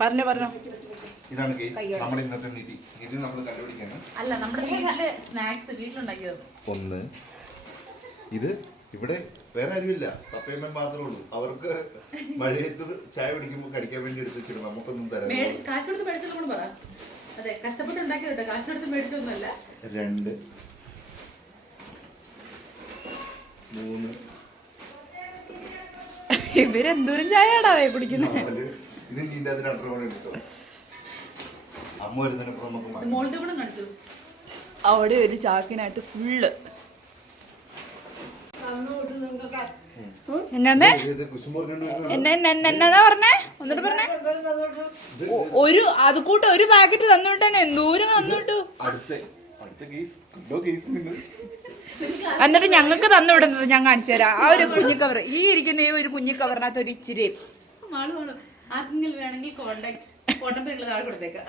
പറഞ്ഞോ പറഞ്ഞോ. ഇതാണ് നമ്മുടെ ഇന്നത്തെ നിധി. ഇത് നമ്മൾ കണ്ടുപിടിക്കണം. അല്ല, നമ്മുടെ വീട്ടില് സ്നാക്സ് വീട്ടിലുണ്ടാക്കിയത്. ഒന്ന്, ഇത് ഇവിടെ വേറെ ആരുമില്ല, പപ്പയമ്മ മാത്രമേ ഉള്ളൂ. അവർക്ക് മഴയത്ത് ചായ കുടിക്കുമ്പോൾ കടിക്കാൻ വേണ്ടി എടുത്ത് വെച്ചിട്ട് നമുക്കൊന്നും തരാം. കാശ് കൊടുത്ത് മേടിച്ചല്ലോ കൂടെ പറ. അതെ, കഷ്ടപ്പെട്ട് ഉണ്ടാക്കിയതോ, കാശ് കൊടുത്ത് മേടിച്ചൊന്നുമല്ല. 2, 3, ഇവരെന്തോരം ചായയാടാ കുടിക്കുന്നത്. 4. ഇത് ഇതിന്റെ അതിന് 2 കൂടെ എടുത്തോ. അമ്മ വരുന്നതിനപ്പോ നമുക്ക് മോളുടെ കൂടെ കാണിച്ചു. അവിടെ ഒരു ചാക്കിനകത്ത് ഫുള്ള് എന്നാ പറഞ്ഞേ, ഒന്നിട്ട് പറഞ്ഞേ. ഒരു അത് കൂട്ട് ഒരു പാക്കറ്റ് തന്നോട്ടെ, എന്തോരം തന്നോട്ടു. എന്നിട്ട് ഞങ്ങൾക്ക് തന്നു വിടുന്നത് ഞാൻ കാണിച്ചു തരാം. ആ ഒരു കുഞ്ഞി കവർ, ഈ ഇരിക്കുന്ന ഈ ഒരു കുഞ്ഞി കവറിനകത്ത് ഒരു ഇച്ചിരി ആർക്കെങ്കിലും വേണമെങ്കിൽ കോണ്ടാക്ട് ഫോട്ടോ കൊടുത്തേക്കാം.